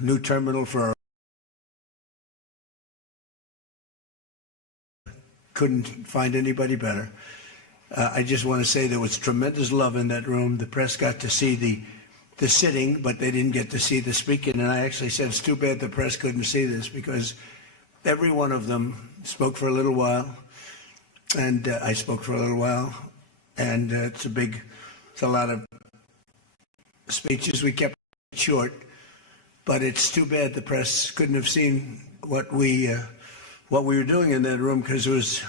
new terminal for our couldn't find anybody better. I just want to say there was tremendous love in that room. The press got to see the sitting, but they didn't get to see the speaking. And I actually said, it's too bad the press couldn't see this, because every one of them spoke for a little while, and I spoke for a little while, and it's a lot of speeches. We kept it short, but it's too bad the press couldn't have seen what we were doing in that room, because it was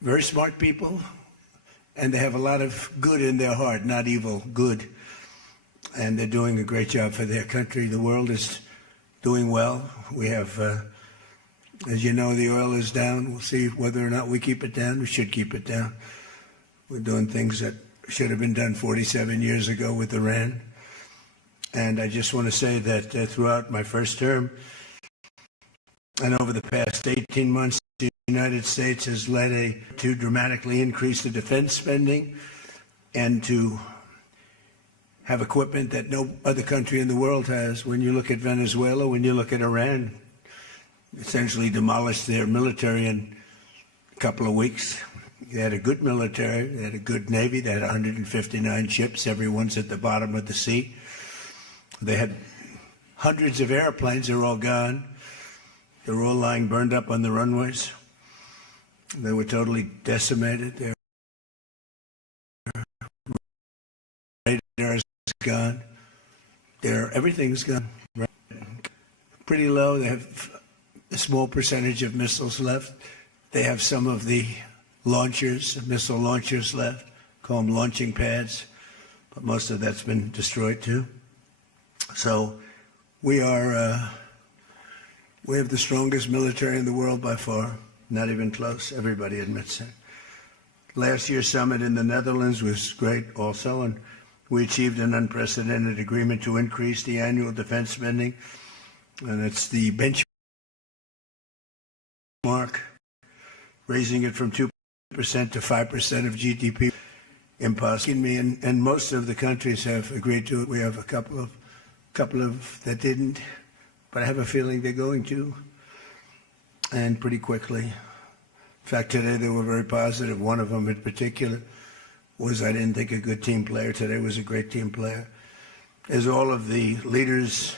very smart people, and they have a lot of good in their heart, not evil, good. And they're doing a great job for their country. The world is doing well. We have, as you know, the oil is down. We'll see whether or not we keep it down. We should keep it down. We're doing things that should have been done 47 years ago with Iran. And I just want to say that throughout my first term and over the past 18 months, the United States has led to dramatically increase the defense spending and to have equipment that no other country in the world has. When you look at Venezuela, when you look at Iran, essentially demolished their military in a couple of weeks. They had a good military, they had a good Navy, they had 159 ships, everyone's at the bottom of the sea. They had hundreds of airplanes, they're all gone. They're all lying burned up on the runways. They were totally decimated. Their radar is gone. Everything's gone. Pretty low. They have a small percentage of missiles left. They have some of the launchers, missile launchers left. Call them launching pads. But most of that's been destroyed too. So we have the strongest military in the world by far. Not even close. Everybody admits it. Last year's summit in the Netherlands was great also, and we achieved an unprecedented agreement to increase the annual defense spending, and it's the benchmark, raising it from 2% to 5% of GDP. Impossible. And most of the countries have agreed to it. We have a couple of that didn't, but I have a feeling they're going to, and pretty quickly. In fact, today they were very positive. One of them in particular was, I didn't think, a good team player. Today was a great team player. As all of the leaders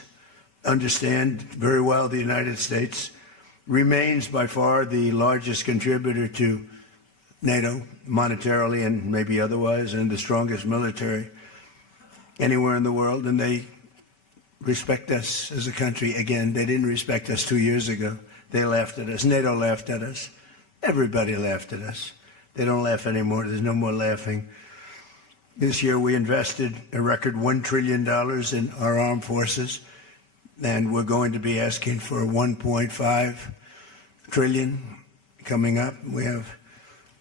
understand very well, the United States remains by far the largest contributor to NATO, monetarily and maybe otherwise, and the strongest military anywhere in the world. And they respect us as a country. Again, they didn't respect us 2 years ago. They laughed at us. NATO laughed at us. Everybody laughed at us. They don't laugh anymore. There's no more laughing. This year we invested a record $1 trillion in our armed forces, and we're going to be asking for $1.5 trillion coming up. We have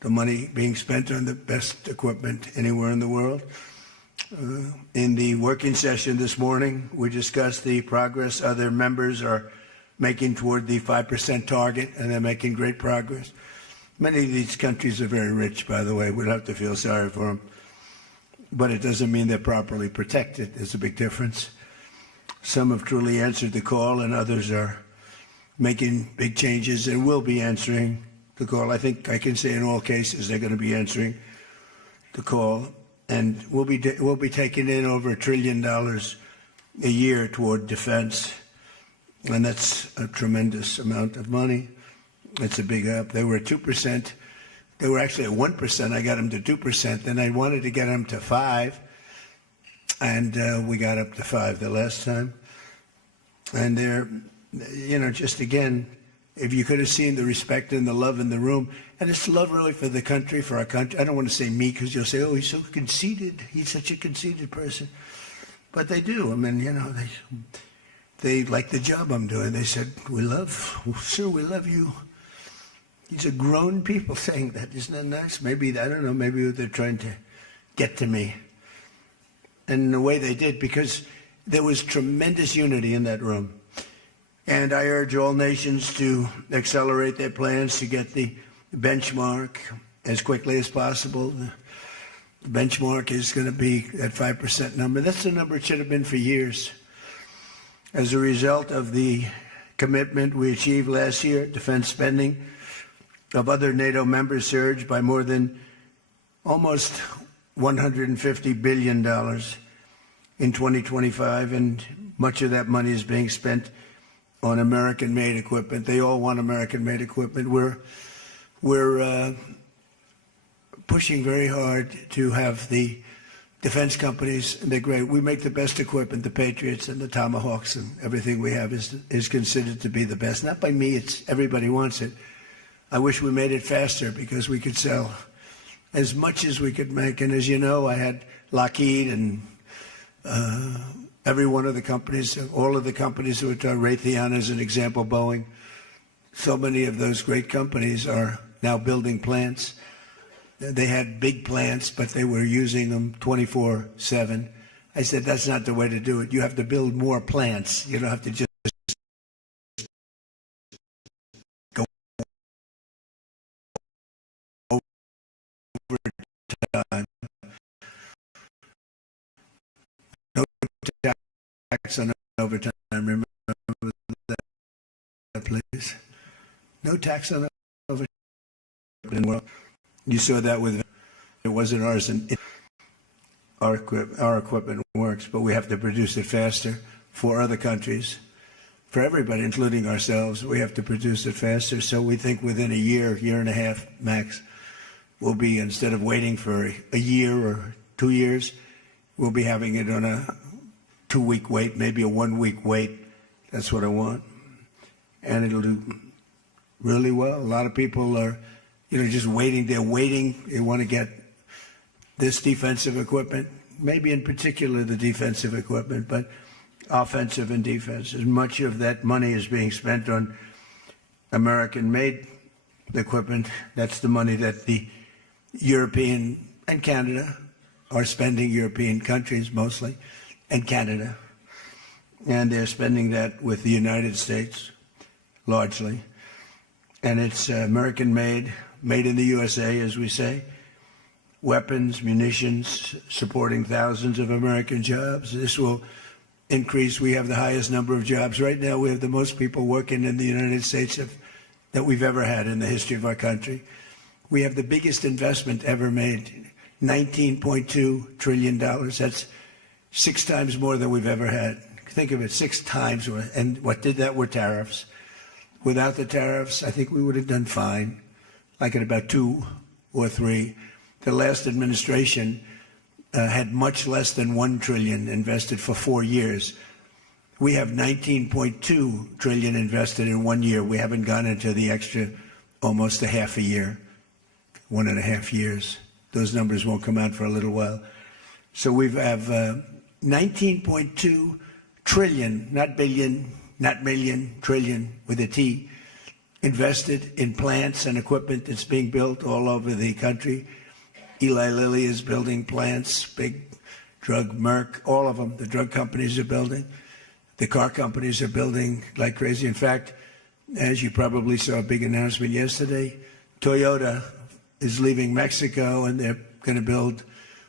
the money being spent on the best equipment anywhere in the world. In the working session this morning, we discussed the progress other members are making toward the 5% target, and they're making great progress. Many of these countries are very rich, by the way. We don't have to feel sorry for them. But it doesn't mean they're properly protected. There's a big difference. Some have truly answered the call, and others are making big changes and will be answering the call. I think I can say in all cases they're going to be answering the call. And we'll be taking in over $1 trillion a year toward defense. And that's a tremendous amount of money. It's a big up. They were at 2%. They were actually at 1%. I got them to 2%. Then I wanted to get them to 5%. And we got up to 5% the last time. And they're, just again, if you could have seen the respect and the love in the room, and it's love really for the country, for our country. I don't want to say me, because you'll say, oh, he's so conceited. He's such a conceited person. But they do. I mean, they like the job I'm doing. They said, sir, we love you. These are grown people saying that. Isn't that nice? Maybe, I don't know, maybe they're trying to get to me. And in the way they did, because there was tremendous unity in that room. And I urge all nations to accelerate their plans to get the benchmark as quickly as possible. The benchmark is going to be that 5% number. That's the number it should have been for years. As a result of the commitment we achieved last year, defense spending of other NATO members surged by more than almost $150 billion in 2025, and much of that money is being spent on American-made equipment. They all want American-made equipment. We're pushing very hard to have the defense companies, and they're great. We make the best equipment, the Patriots and the Tomahawks, and everything we have is considered to be the best. Not by me, it's everybody wants it. I wish we made it faster because we could sell as much as we could make. And as you know, I had Lockheed and every one of the companies, all of the companies, which are Raytheon as an example, Boeing. So many of those great companies are now building plants. They had big plants, but they were using them 24/7. I said, that's not the way to do it. You have to build more plants. You don't have to just go over time. No tax on overtime. Remember that, please. No tax on overtime. Well, you saw that with it wasn't ours, and our equipment works, but we have to produce it faster for other countries, for everybody, including ourselves. We have to produce it faster. So we think within a year and a half max, we'll be, instead of waiting for a year or 2 years, we'll be having it on a 2-week wait, maybe a 1-week wait. That's what I want, and it'll do really well. A lot of people are, just waiting. They're waiting. They want to get this defensive equipment, maybe in particular the defensive equipment, but offensive and defensive. Much of that money is being spent on American-made equipment. That's the money that the European and Canada are spending, European countries mostly, and Canada. And they're spending that with the United States, largely. And it's American-made, made in the USA, as we say. Weapons, munitions, supporting thousands of American jobs. This will increase. We have the highest number of jobs. Right now, we have the most people working in the United States that we've ever had in the history of our country. We have the biggest investment ever made, $19.2 trillion. That's 6 times more than we've ever had. Think of it, 6 times more. And what did that were tariffs. Without the tariffs, I think we would have done fine, like at about 2 or 3. The last administration had much less than $1 trillion invested for 4 years. We have $19.2 trillion invested in 1 year. We haven't gone into the extra almost a half a year, 1.5 years. Those numbers won't come out for a little while. So we have 19.2 trillion, not billion, not million, trillion with a T, invested in plants and equipment that's being built all over the country. Eli Lilly is building plants, big drug, Merck, all of them. The drug companies are building. The car companies are building like crazy. In fact, as you probably saw a big announcement yesterday, Toyota is leaving Mexico, and they're going to build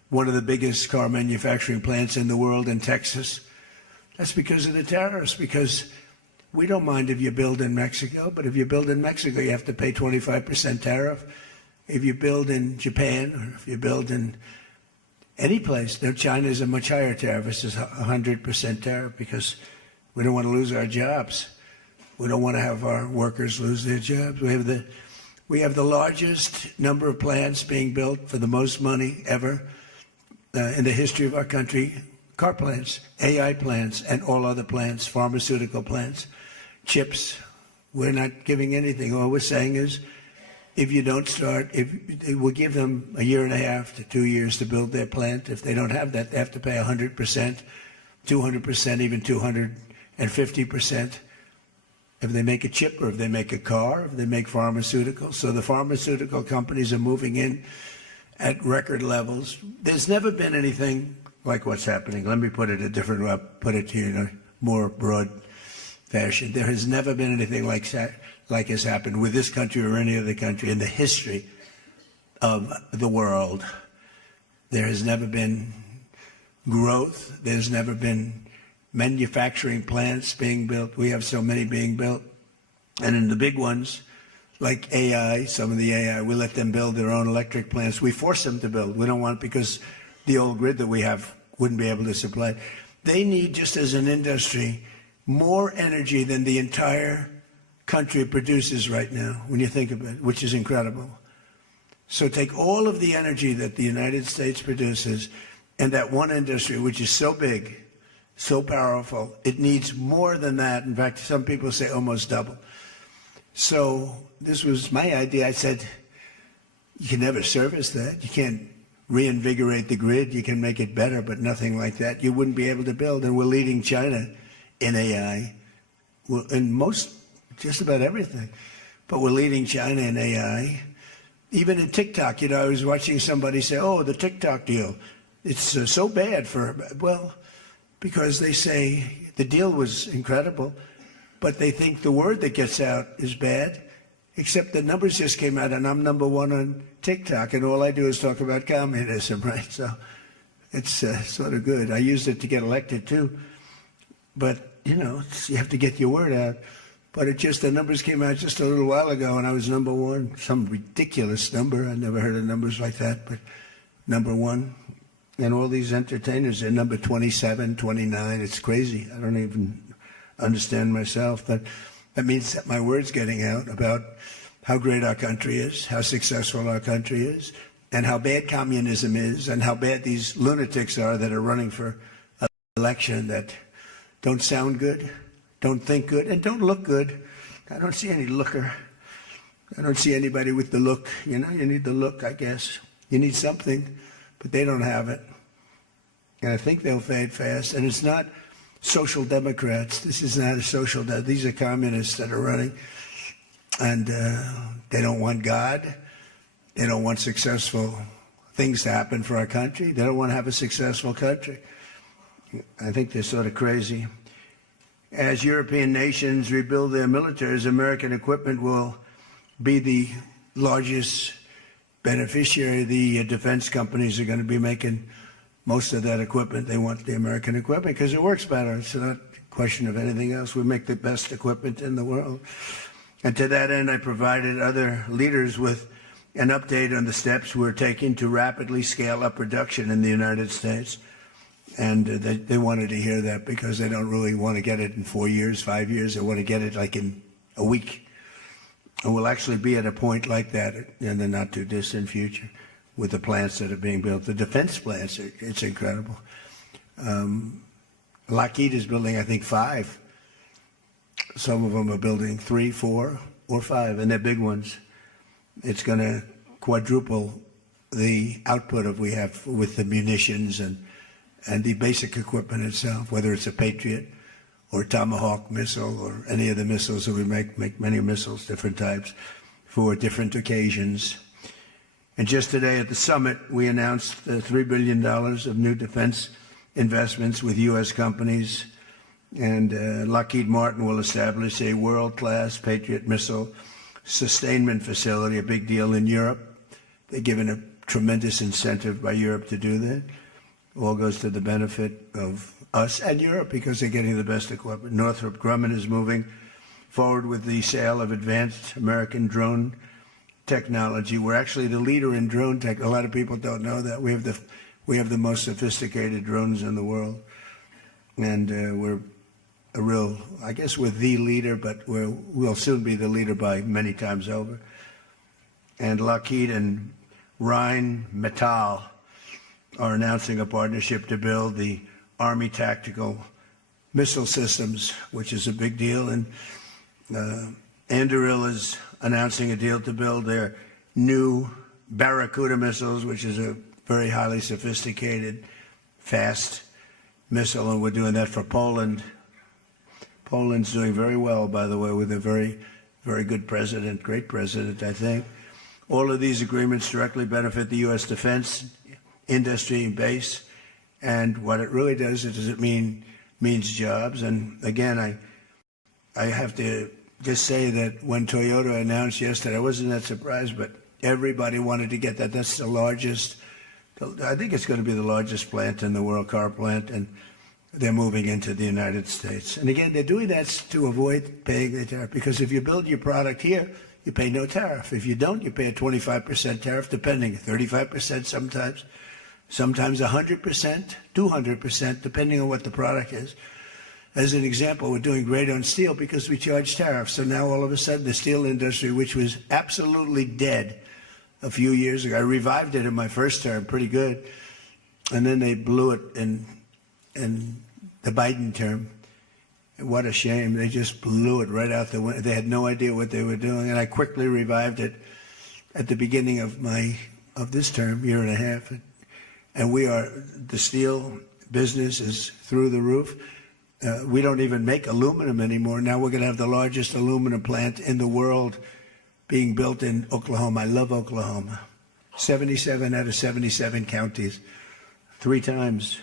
one of the biggest car manufacturing plants in the world in Texas. That's because of the tariffs, because we don't mind if you build in Mexico, but if you build in Mexico, you have to pay 25% tariff. If you build in Japan, or if you build in any place, now China is a much higher tariff. It's just 100% tariff because we don't want to lose our jobs. We don't want to have our workers lose their jobs. We have the largest number of plants being built for the most money ever in the history of our country. Car plants, AI plants, and all other plants, pharmaceutical plants, chips. We're not giving anything. All we're saying is, if you don't start, we'll give them 1.5 to 2 years to build their plant. If they don't have that, they have to pay 100%, 200%, even 250%. If they make a chip, or if they make a car, if they make pharmaceuticals. So the pharmaceutical companies are moving in at record levels. There's never been anything like what's happening. Let me put it a different way, put it to you in a more broad fashion. There has never been anything like has happened with this country or any other country in the history of the world. There has never been growth. There's never been manufacturing plants being built. We have so many being built. And in the big ones, like AI, some of the AI, we let them build their own electric plants. We force them to build. We don't want it because the old grid that we have wouldn't be able to supply. They need, just as an industry, more energy than the entire country produces right now, when you think of it, which is incredible. So take all of the energy that the United States produces, and that one industry, which is so big, so powerful, it needs more than that. In fact, some people say almost double. So this was my idea. I said, you can never service that. You can't reinvigorate the grid. You can make it better, but nothing like that. You wouldn't be able to build. And we're leading China in AI, in most, just about everything. But we're leading China in AI. Even in TikTok, you know, I was watching somebody say, oh, the TikTok deal, it's so bad for, well, because they say the deal was incredible, but they think the word that gets out is bad, except the numbers just came out, and I'm #1 on TikTok, and all I do is talk about communism, right? So it's sort of good. I used it to get elected, too. But, you know, you have to get your word out. But it just, the numbers came out just a little while ago, and I was #1, some ridiculous number. I never heard of numbers like that, but #1. And all these entertainers are number 27, 29. It's crazy. I don't even understand myself. But that means that my word's getting out about how great our country is, how successful our country is, and how bad communism is, and how bad these lunatics are that are running for election that don't sound good, don't think good, and don't look good. I don't see any looker. I don't see anybody with the look. You know, you need the look, I guess. You need something, but they don't have it. And I think they'll fade fast. And it's not social democrats. This is not a social, these are communists that are running. And they don't want God. They don't want successful things to happen for our country. They don't want to have a successful country. I think they're sort of crazy. As European nations rebuild their militaries, American equipment will be the largest beneficiary. The defense companies are going to be making most of that equipment. They want the American equipment because it works better. It's not a question of anything else. We make the best equipment in the world. And to that end, I provided other leaders with an update on the steps we're taking to rapidly scale up production in the United States. And they wanted to hear that because they don't really want to get it in 4 years, 5 years. They want to get it like in a week. And we'll actually be at a point like that in the not too distant future with the plants that are being built. The defense plants, it's incredible. Lockheed is building, I think, 5. Some of them are building 3, 4, or 5, and they're big ones. It's going to quadruple the output of we have with the munitions and the basic equipment itself, whether it's a Patriot or Tomahawk missile or any of the missiles that we make many missiles, different types, for different occasions. And just today at the summit, we announced $3 billion of new defense investments with U.S. companies. And Lockheed Martin will establish a world-class Patriot missile sustainment facility, a big deal in Europe. They're given a tremendous incentive by Europe to do that. All goes to the benefit of us and Europe because they're getting the best equipment. Northrop Grumman is moving forward with the sale of advanced American drone technology. We're actually the leader in drone tech. A lot of people don't know that. We have the most sophisticated drones in the world. And we're a real, I guess we're the leader, but we'll soon be the leader by many times over. And Lockheed and Rheinmetall are announcing a partnership to build the Army Tactical Missile Systems, which is a big deal. And Anduril is announcing a deal to build their new Barracuda missiles, which is a very highly sophisticated, fast missile, and we're doing that for Poland. Poland's doing very well, by the way, with a very, very good president, great president, I think. All of these agreements directly benefit the U.S. defense industry and base, and what it really does is it means jobs. And again, I have to just say that when Toyota announced yesterday, I wasn't that surprised, but everybody wanted to get that. That's the largest, I think it's going to be the largest plant in the world, car plant, and they're moving into the United States. And again, they're doing that to avoid paying the tariff, because if you build your product here, you pay no tariff. If you don't, you pay a 25% tariff, depending, 35% sometimes 100%, 200%, depending on what the product is. As an example, we're doing great on steel because we charge tariffs. So now all of a sudden the steel industry, which was absolutely dead a few years ago, I revived it in my first term, pretty good. And then they blew it in the Biden term. What a shame. They just blew it right out the window. They had no idea what they were doing. And I quickly revived it at the beginning of this term, year and a half. And the steel business is through the roof. We don't even make aluminum anymore. Now we're going to have the largest aluminum plant in the world being built in Oklahoma. I love Oklahoma. 77 out of 77 counties, 3 times.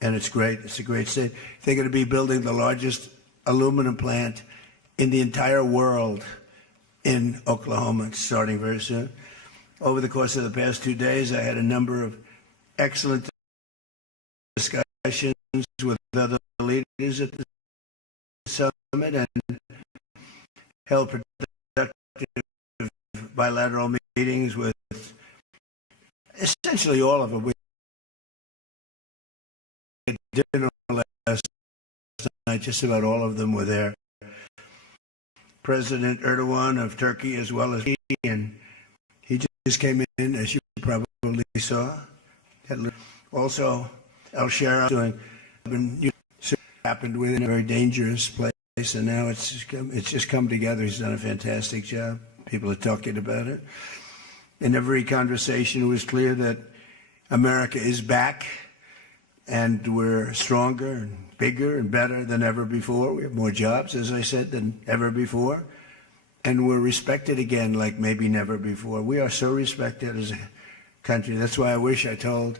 And it's great. It's a great state. They're going to be building the largest aluminum plant in the entire world in Oklahoma, starting very soon. Over the course of the past 2 days, I had a number of excellent discussions with other leaders at the summit and held productive bilateral meetings with essentially all of them. We had dinner last night, just about all of them were there. President Erdogan of Turkey, as well as he, and he just came in, as you probably saw. Also, al-Shara doing happened within a very dangerous place, and now it's just come together. He's done a fantastic job. People are talking about it. In every conversation, it was clear that America is back, and we're stronger and bigger and better than ever before. We have more jobs, as I said, than ever before, and we're respected again like maybe never before. We are so respected as a country. That's why I wish I told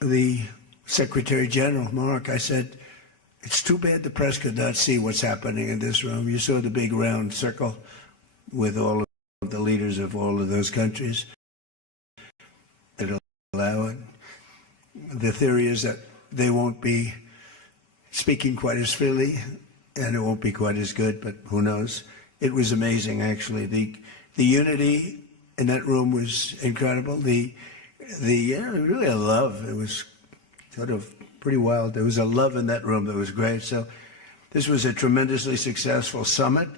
the Secretary General, Mark, I said, it's too bad the press could not see what's happening in this room. You saw the big round circle with all of the leaders of all of those countries that allow it. The theory is that they won't be speaking quite as freely and it won't be quite as good, but who knows? It was amazing, actually. The unity in that room was incredible. Really a love. It was sort of pretty wild. There was a love in that room that was great. So this was a tremendously successful summit.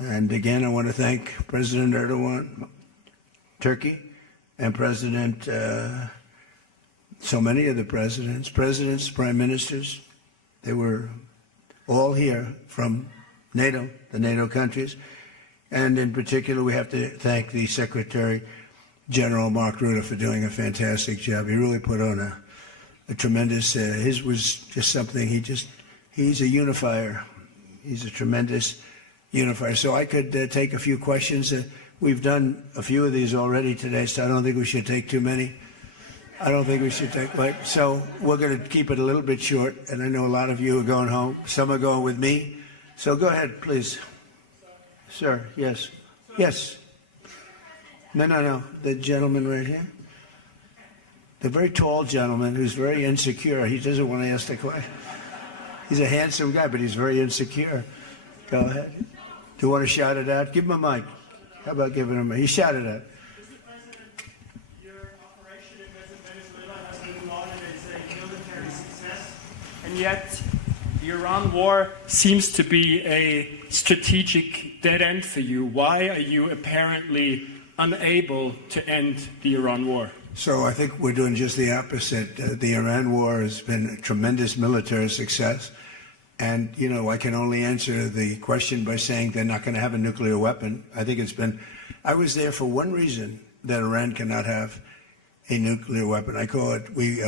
And again, I want to thank President Erdogan, Turkey, and President, so many of the presidents, prime ministers. They were all here from NATO, the NATO countries. And in particular, we have to thank the Secretary General Mark Rutte for doing a fantastic job. He really put on a tremendous, his was just something, he's a unifier. He's a tremendous unifier. So I could take a few questions. We've done a few of these already today, so I don't think we should take too many. I don't think we should take, so we're going to keep it a little bit short, and I know a lot of you are going home. Some are going with me. So go ahead, please. Sir, yes. Yes. No. The gentleman right here. The very tall gentleman who's very insecure. He doesn't want to ask the question. He's a handsome guy, but he's very insecure. Go ahead. Do you want to shout it out? Give him a mic. How about giving him a mic? He shouted it. Mr. President, your operation in Venezuela has been lauded as a military success, and yet the Iran war seems to be a strategic dead end for you. Why are you apparently unable to end the Iran war? So I think we're doing just the opposite. The Iran war has been a tremendous military success. And, you know, I can only answer the question by saying they're not going to have a nuclear weapon. I think I was there for one reason, that Iran cannot have a nuclear weapon. I call it, we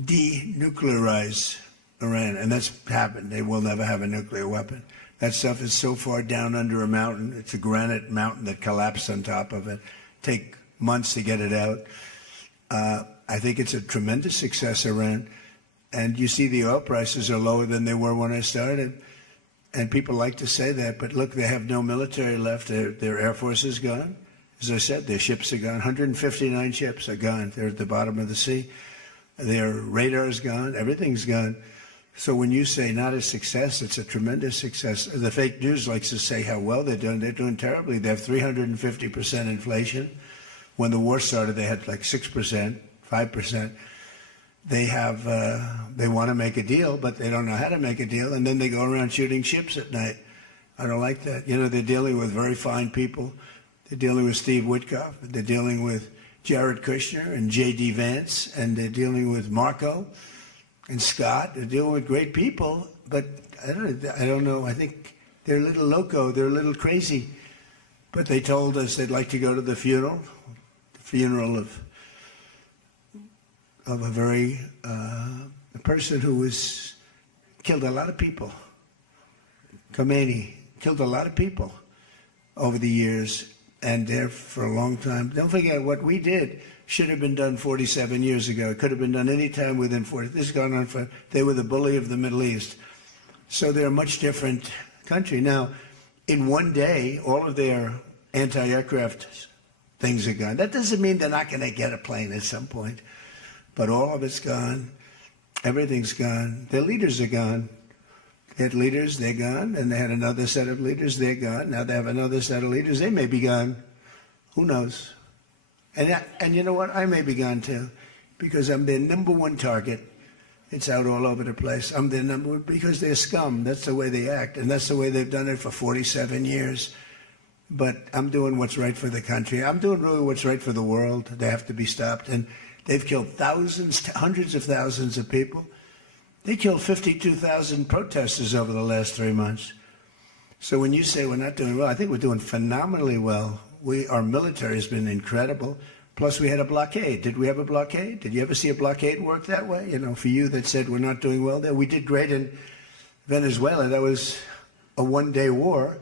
denuclearize Iran, and that's happened. They will never have a nuclear weapon. That stuff is so far down under a mountain. It's a granite mountain that collapsed on top of it. Take months to get it out. I think it's a tremendous success, Iran. And you see the oil prices are lower than they were when I started. And people like to say that, but look, they have no military left. Their Air Force is gone. As I said, their ships are gone. 159 ships are gone. They're at the bottom of the sea. Their radar's gone. Everything's gone. So when you say not a success, it's a tremendous success. The fake news likes to say how well they're doing. They're doing terribly. They have 350% inflation. When the war started, they had like 6%, 5%. They have, they want to make a deal, but they don't know how to make a deal. And then they go around shooting ships at night. I don't like that. You know, they're dealing with very fine people. They're dealing with Steve Witkoff. They're dealing with Jared Kushner and J.D. Vance. And they're dealing with Marco and Scott. They're dealing with great people. But I don't know. I think they're a little loco. They're a little crazy. But they told us they'd like to go to the funeral of a very, a person who was, killed a lot of people. Khomeini killed a lot of people over the years, and there for a long time. Don't forget, what we did should have been done 47 years ago. It could have been done any time within 40. This has gone on for, they were the bully of the Middle East. So they're a much different country. Now, in one day, all of their anti-aircraft things are gone. That doesn't mean they're not going to get a plane at some point, but all of it's gone. Everything's gone. Their leaders are gone. They had leaders, they're gone, and they had another set of leaders, they're gone. Now they have another set of leaders, they may be gone. Who knows? And you know what? I may be gone too, because I'm their number one target. It's out all over the place. I'm their number one, because they're scum. That's the way they act, and that's the way they've done it for 47 years. But I'm doing what's right for the country. I'm doing really what's right for the world. They have to be stopped. And they've killed thousands, hundreds of thousands of people. They killed 52,000 protesters over the last 3 months. So when you say we're not doing well, I think we're doing phenomenally well. Our military has been incredible. Plus, we had a blockade. Did we have a blockade? Did you ever see a blockade work that way? You know, for you that said we're not doing well there, we did great in Venezuela. That was a one-day war,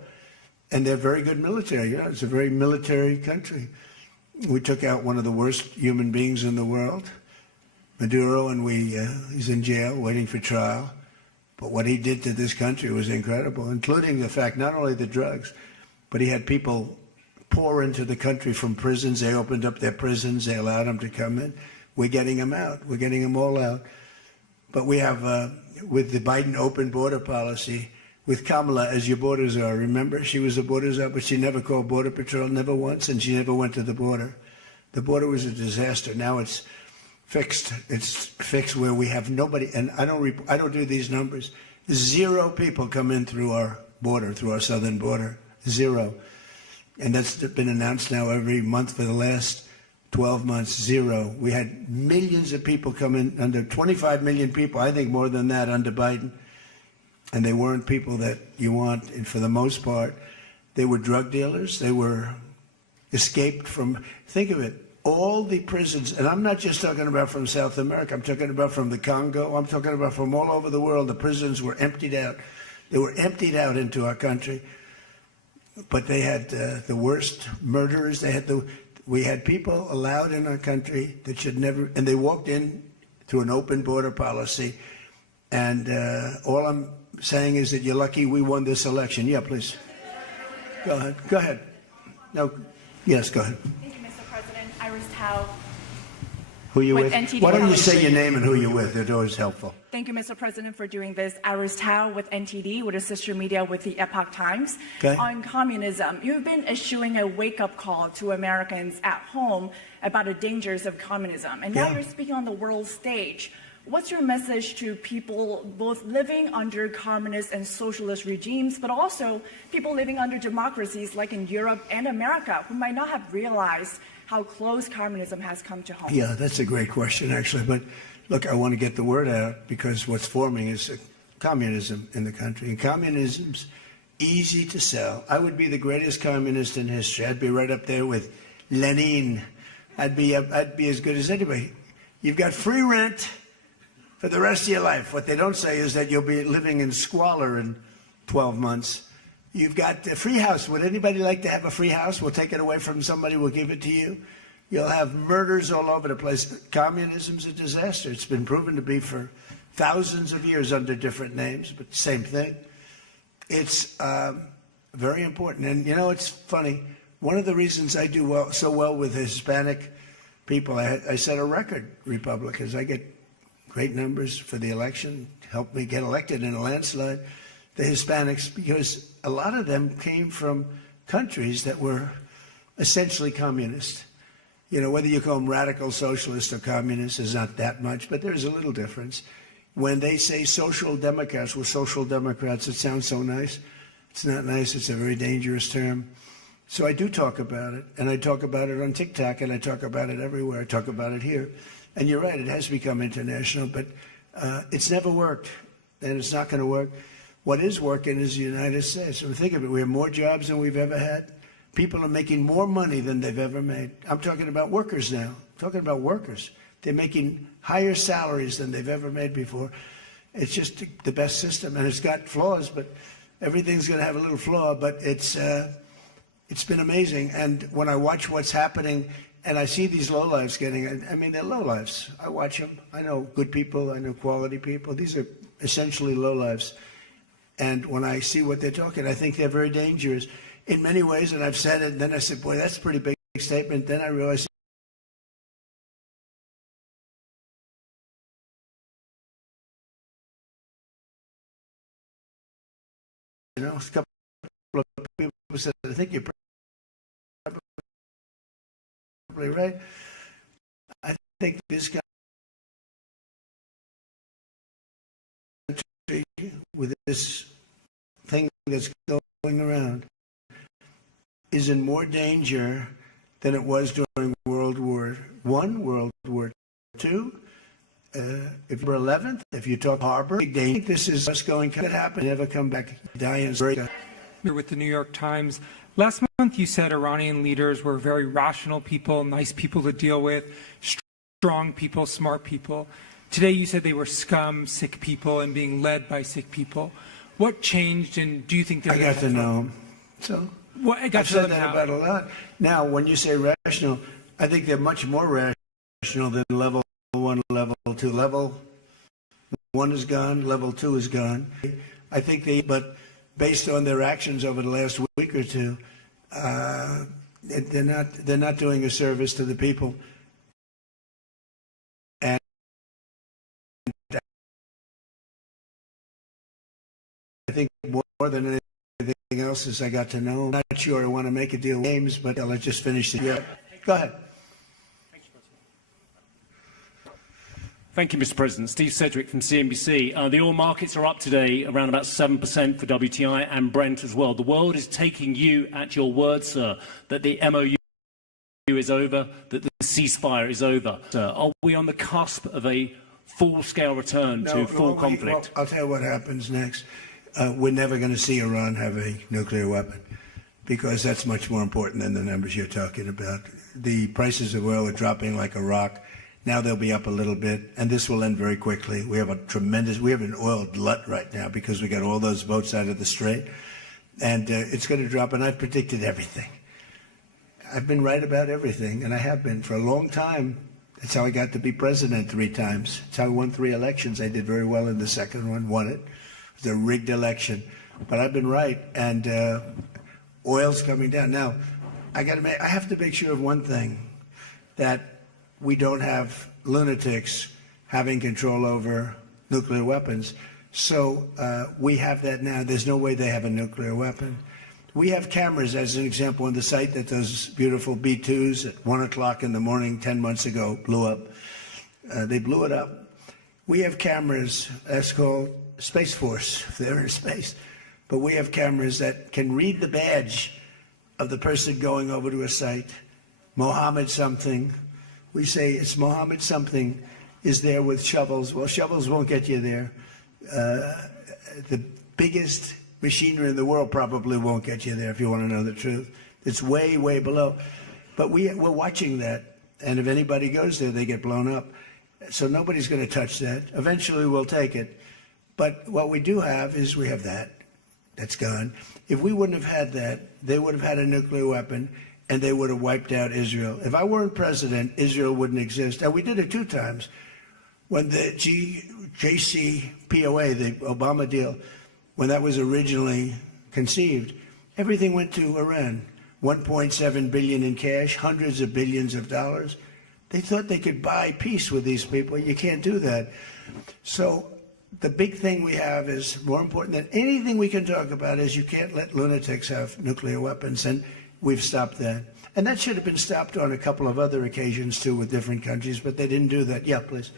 and they're very good military. You know, it's a very military country. We took out one of the worst human beings in the world, Maduro, and he's in jail waiting for trial. But what he did to this country was incredible, including the fact not only the drugs, but he had people pour into the country from prisons. They opened up their prisons. They allowed them to come in. We're getting them out. We're getting them all out. But we have, with the Biden open border policy, with Kamala as your border czar. Remember, she was a border czar, but she never called Border Patrol, never once, and she never went to the border. The border was a disaster. Now it's fixed. It's fixed where we have nobody, and I don't do these numbers. 0 people come in through our border, through our southern border. 0. And that's been announced now every month for the last 12 months. 0. We had millions of people come in, under 25 million people, I think more than that under Biden. And they weren't people that you want, and for the most part, they were drug dealers. They were escaped from, think of it, all the prisons, and I'm not just talking about from South America, I'm talking about from the Congo, I'm talking about from all over the world. The prisons were emptied out. They were emptied out into our country. But they had the worst murderers. We had people allowed in our country that should never, and they walked in through an open border policy. And all I'm saying is that you're lucky we won this election. Yeah, please. Go ahead. Go ahead. No. Yes, go ahead. Thank you, Mr. President. Iris Tao. Who you with? NTD Why don't you say your name and who you're with? It's always helpful. Thank you, Mr. President, for doing this. Iris Tao with NTD, with a sister media with the Epoch Times. Okay. On communism, you've been issuing a wake-up call to Americans at home about the dangers of communism. And now you're speaking on the world stage. What's your message to people both living under communist and socialist regimes, but also people living under democracies like in Europe and America, who might not have realized how close communism has come to home? Yeah, that's a great question, actually. But look, I want to get the word out, because what's forming is communism in the country. And communism's easy to sell. I would be the greatest communist in history. I'd be right up there with Lenin. I'd be as good as anybody. You've got free rent for the rest of your life. What they don't say is that you'll be living in squalor in 12 months. You've got a free house. Would anybody like to have a free house? We'll take it away from somebody. We'll give it to you. You'll have murders all over the place. Communism's a disaster. It's been proven to be for thousands of years under different names, but same thing. It's very important. And, you know, it's funny. One of the reasons I do so well with Hispanic people, I set a record, Republicans. I get great numbers for the election, helped me get elected in a landslide, the Hispanics, because a lot of them came from countries that were essentially communist. You know, whether you call them radical socialists or communists is not that much, but there's a little difference. When they say social democrats, well, social democrats, it sounds so nice. It's not nice. It's a very dangerous term. So I do talk about it, and I talk about it on TikTok, and I talk about it everywhere. I talk about it here. And you're right, it has become international, but it's never worked, and it's not going to work. What is working is the United States. So think of it, we have more jobs than we've ever had. People are making more money than they've ever made. I'm talking about workers now. I'm talking about workers. They're making higher salaries than they've ever made before. It's just the best system, and it's got flaws, but everything's going to have a little flaw, but it's been amazing. And when I watch what's happening, and I see these lowlifes getting, I mean, they're lowlifes. I watch them. I know good people. I know quality people. These are essentially lowlifes. And when I see what they're talking, I think they're very dangerous in many ways. And I've said it, and then I said, boy, that's a pretty big statement. Then I realized, you know, a couple of people said, I think you're probably right. I think this guy with this thing that's going around is in more danger than it was during World War I, World War II. If you're 11th, if you talk Harbor, big danger. This is what's going to happen. Never come back. Die and break. With the New York Times. Last month, you said Iranian leaders were very rational people, nice people to deal with, strong people, smart people. Today, you said they were scum, sick people, and being led by sick people. What changed, and do you think they're... I got to know them. So well, I've said that about a lot. Now, when you say rational, I think they're much more rational than level 1, level 2. Level 1 is gone, level 2 is gone. I think but based on their actions over the last week or two, they're not doing a service to the people. And I think more than anything else is I got to know. I'm not sure I want to make a deal with games, but let's just finish it. Yeah. Go ahead. Thank you, Mr. President. Steve Sedgwick from CNBC. The oil markets are up today, around about 7% for WTI and Brent as well. The world is taking you at your word, sir, that the MOU is over, that the ceasefire is over. Are we on the cusp of a full-scale return to full conflict? Well, I'll tell you what happens next. We're never going to see Iran have a nuclear weapon, because that's much more important than the numbers you're talking about. The prices of oil are dropping like a rock. Now they'll be up a little bit, and this will end very quickly. We have an oil glut right now because we got all those boats out of the Strait, and it's going to drop, and I've predicted everything. I've been right about everything, and I have been for a long time. That's how I got to be president 3 times. That's how I won 3 elections. I did very well in the second one, won it. It was a rigged election, but I've been right, and oil's coming down. Now, I have to make sure of one thing, that we don't have lunatics having control over nuclear weapons. So we have that now. There's no way they have a nuclear weapon. We have cameras, as an example, on the site that those beautiful B-2s at 1 o'clock in the morning 10 months ago blew up. They blew it up. We have cameras, that's called Space Force, if they're in space. But we have cameras that can read the badge of the person going over to a site. Mohammed something. We say it's Mohammed something is there with shovels. Well, shovels won't get you there. The biggest machinery in the world probably won't get you there, if you want to know the truth. It's way, way below. But we're watching that, and if anybody goes there, they get blown up. So nobody's going to touch that. Eventually we'll take it. But what we do have is we have that. That's gone. If we wouldn't have had that, they would have had a nuclear weapon, and they would have wiped out Israel. If I weren't president, Israel wouldn't exist. And we did it 2 times. When the JCPOA, the Obama deal, when that was originally conceived, everything went to Iran. $1.7 billion in cash, hundreds of billions of dollars. They thought they could buy peace with these people. You can't do that. So the big thing we have is more important than anything we can talk about is you can't let lunatics have nuclear weapons, and we've stopped that. And that should have been stopped on a couple of other occasions too with different countries, but they didn't do that. Yeah, please.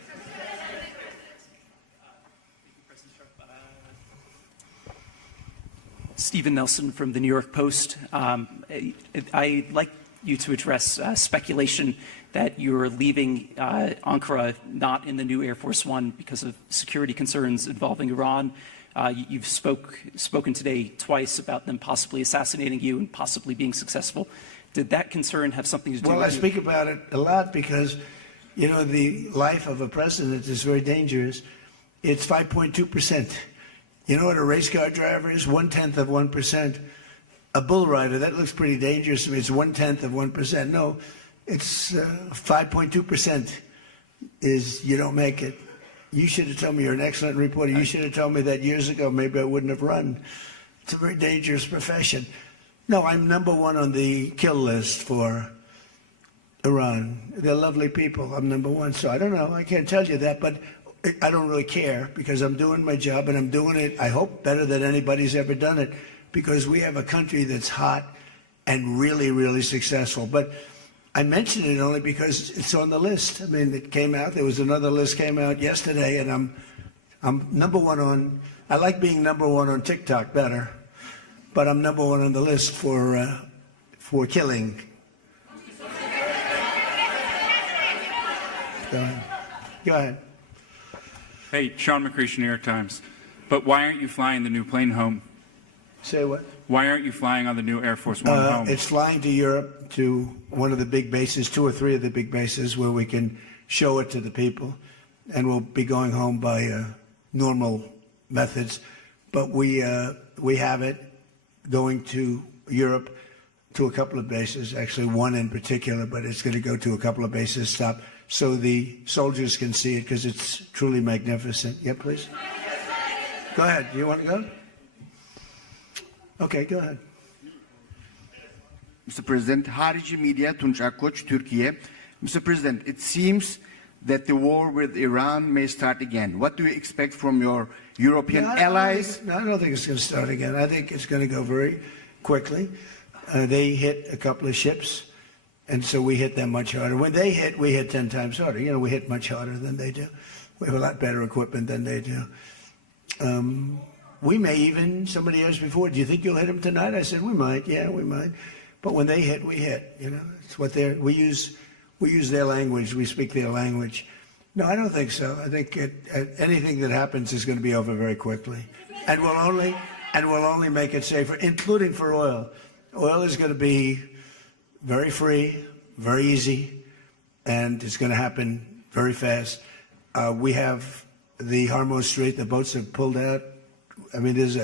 Stephen Nelson from the New York Post. I'd like you to address speculation that you're leaving Ankara not in the new Air Force One because of security concerns involving Iran. You've spoken today twice about them possibly assassinating you and possibly being successful. Did that concern have something to do with Well, I speak about it a lot because, you know, the life of a president is very dangerous. It's 5.2%. You know what a race car driver is? 1/10 of 1%. A bull rider, that looks pretty dangerous to me. It's 1/10 of 1%. No, it's 5.2% is you don't make it. You should have told me you're an excellent reporter. You should have told me that years ago. Maybe I wouldn't have run. It's a very dangerous profession. No, I'm number one on the kill list for Iran. They're lovely people. I'm number one. So I don't know. I can't tell you that, but I don't really care because I'm doing my job and I'm doing it, I hope, better than anybody's ever done it because we have a country that's hot and really, really successful. But I mention it only because it's on the list. I mean, it came out. There was another list came out yesterday, and I'm number one on. I like being number one on TikTok better, but I'm number one on the list for killing. Go ahead. Hey, Sean McCreesh, New York Times. But why aren't you flying the new plane home? Say what? Why aren't you flying on the new Air Force One home? It's flying to Europe, to one of the big bases, 2 or 3 of the big bases, where we can show it to the people. And we'll be going home by normal methods. But we have it going to Europe to a couple of bases, actually one in particular, but it's going to go to a couple of bases, stop, so the soldiers can see it because it's truly magnificent. Yeah, please. Go ahead. Do you want to go? Okay, go ahead. Mr. President, Harici Media, Tunç Akkoç, Türkiye. Mr. President, it seems that the war with Iran may start again. What do you expect from your European allies? I don't think it's going to start again. I think it's going to go very quickly. They hit a couple of ships, and so we hit them much harder. When they hit, we hit 10 times harder. You know, we hit much harder than they do. We have a lot better equipment than they do. We may even, somebody asked before, do you think you'll hit them tonight? I said, we might. Yeah, we might. But when they hit, we hit. You know, it's what we use their language. We speak their language. No, I don't think so. I think anything that happens is going to be over very quickly, and we'll only make it safer, including for oil. Oil is going to be very free, very easy, and it's going to happen very fast. We have the Hormuz Strait. The boats have pulled out. I mean, there's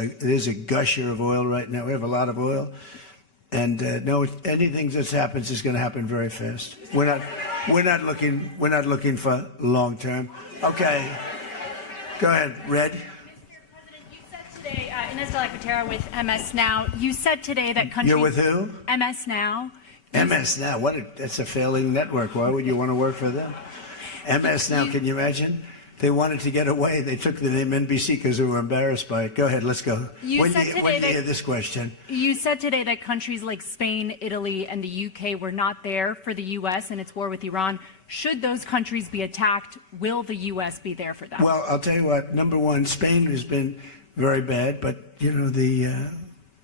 a gusher of oil right now. We have a lot of oil. And no, anything that happens is going to happen very fast. We're not looking for long term. Okay, go ahead, Red. Mr. President, you said today, Ines de la Cuetara with MS Now. You said today that countries. You're with who? MS Now. MS Now. That's a failing network. Why would you want to work for them? MS Now. Can you imagine? They wanted to get away. They took the name NBC because they were embarrassed by it. Go ahead, let's go. When do you hear this question? You said today that countries like Spain, Italy, and the UK were not there for the U.S. in its war with Iran. Should those countries be attacked, will the U.S. be there for them? Well, I'll tell you what. Number one, Spain has been very bad, but, you know,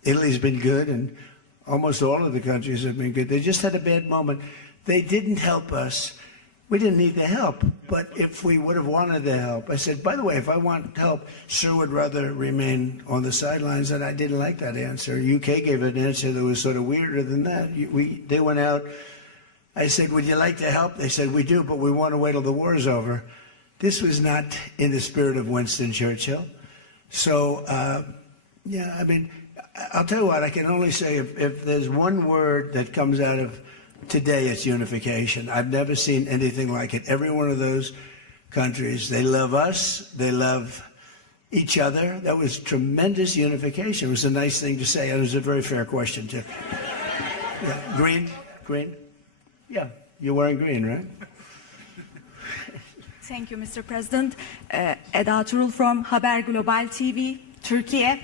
Italy's been good, and almost all of the countries have been good. They just had a bad moment. They didn't help us. We didn't need the help, but if we would have wanted the help, I said, by the way, if I want help, Sir would rather remain on the sidelines, and I didn't like that answer. UK gave an answer that was sort of weirder than that. They went out. I said, would you like to help? They said, we do, but we want to wait till the war is over. This was not in the spirit of Winston Churchill. So, yeah, I mean, I'll tell you what, I can only say if there's one word that comes out of today, it's unification. I've never seen anything like it. Every one of those countries, they love us, they love each other. That was tremendous unification. It was a nice thing to say, and it was a very fair question, too. Yeah. Green? Yeah, you're wearing green, right? Thank you, Mr. President. Eda Turul from Haber Global TV, Turkey.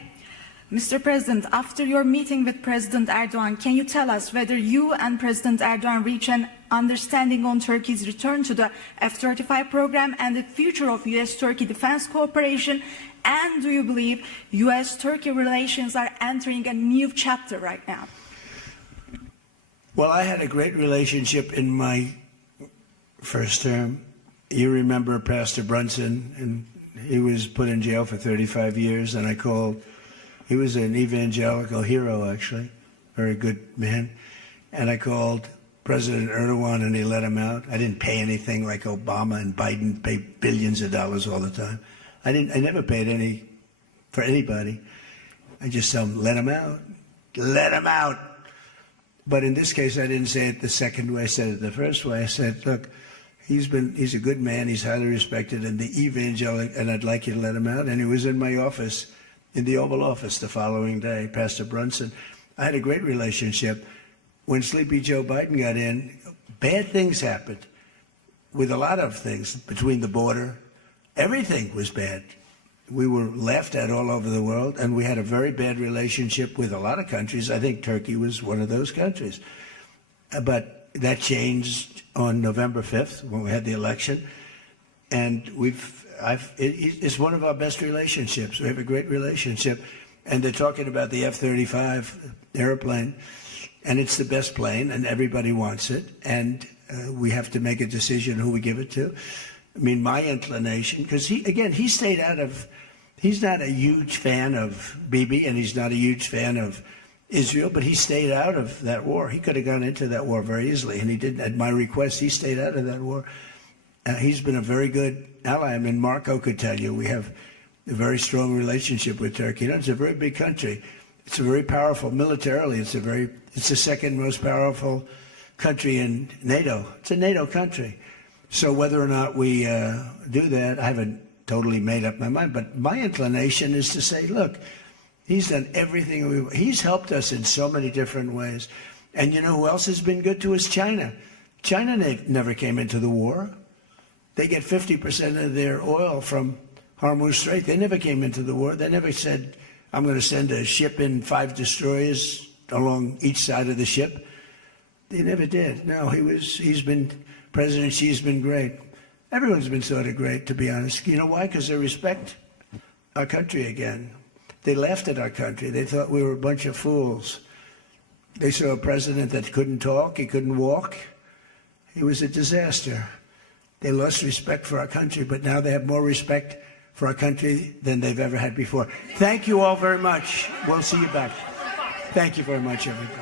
Mr. President, after your meeting with President Erdogan, can you tell us whether you and President Erdogan reach an understanding on Turkey's return to the F-35 program and the future of U.S.-Turkey defense cooperation? And do you believe U.S.-Turkey relations are entering a new chapter right now? Well, I had a great relationship in my first term. You remember Pastor Brunson, and he was put in jail for 35 years, and I called. He was an evangelical hero, actually, very good man. And I called President Erdogan, and he let him out. I didn't pay anything like Obama and Biden pay billions of dollars all the time. I never paid any for anybody. I just told him, let him out. Let him out. But in this case, I didn't say it the second way. I said it the first way. I said, look, he's a good man. He's highly respected, and the evangelical, and I'd like you to let him out. And he was in my office, in the Oval Office the following day, Pastor Brunson. I had a great relationship. When Sleepy Joe Biden got in, bad things happened with a lot of things between the border. Everything was bad. We were laughed at all over the world, and we had a very bad relationship with a lot of countries. I think Turkey was one of those countries. But that changed on November 5th when we had the election, and it's one of our best relationships. We have a great relationship, and they're talking about the F-35 airplane, and it's the best plane, and everybody wants it, and we have to make a decision who we give it to. I mean, my inclination, because he stayed out of, he's not a huge fan of Bibi, and he's not a huge fan of Israel, but he stayed out of that war. He could have gone into that war very easily, and he didn't. At my request, he stayed out of that war. He's been a very good ally. I mean, Marco could tell you we have a very strong relationship with Turkey. You know, it's a very big country. It's a very powerful militarily. It's the second most powerful country in NATO. It's a NATO country. So whether or not we do that, I haven't totally made up my mind. But my inclination is to say, look, he's done everything. He's helped us in so many different ways. And you know who else has been good to us? China. China never came into the war. They get 50% of their oil from Hormuz Strait. They never came into the war. They never said, I'm going to send a ship in 5 destroyers along each side of the ship. They never did. No, President Xi's been great. Everyone's been sort of great, to be honest. You know why? Because they respect our country again. They laughed at our country. They thought we were a bunch of fools. They saw a president that couldn't talk, he couldn't walk. He was a disaster. They lost respect for our country, but now they have more respect for our country than they've ever had before. Thank you all very much. We'll see you back. Thank you very much, everybody.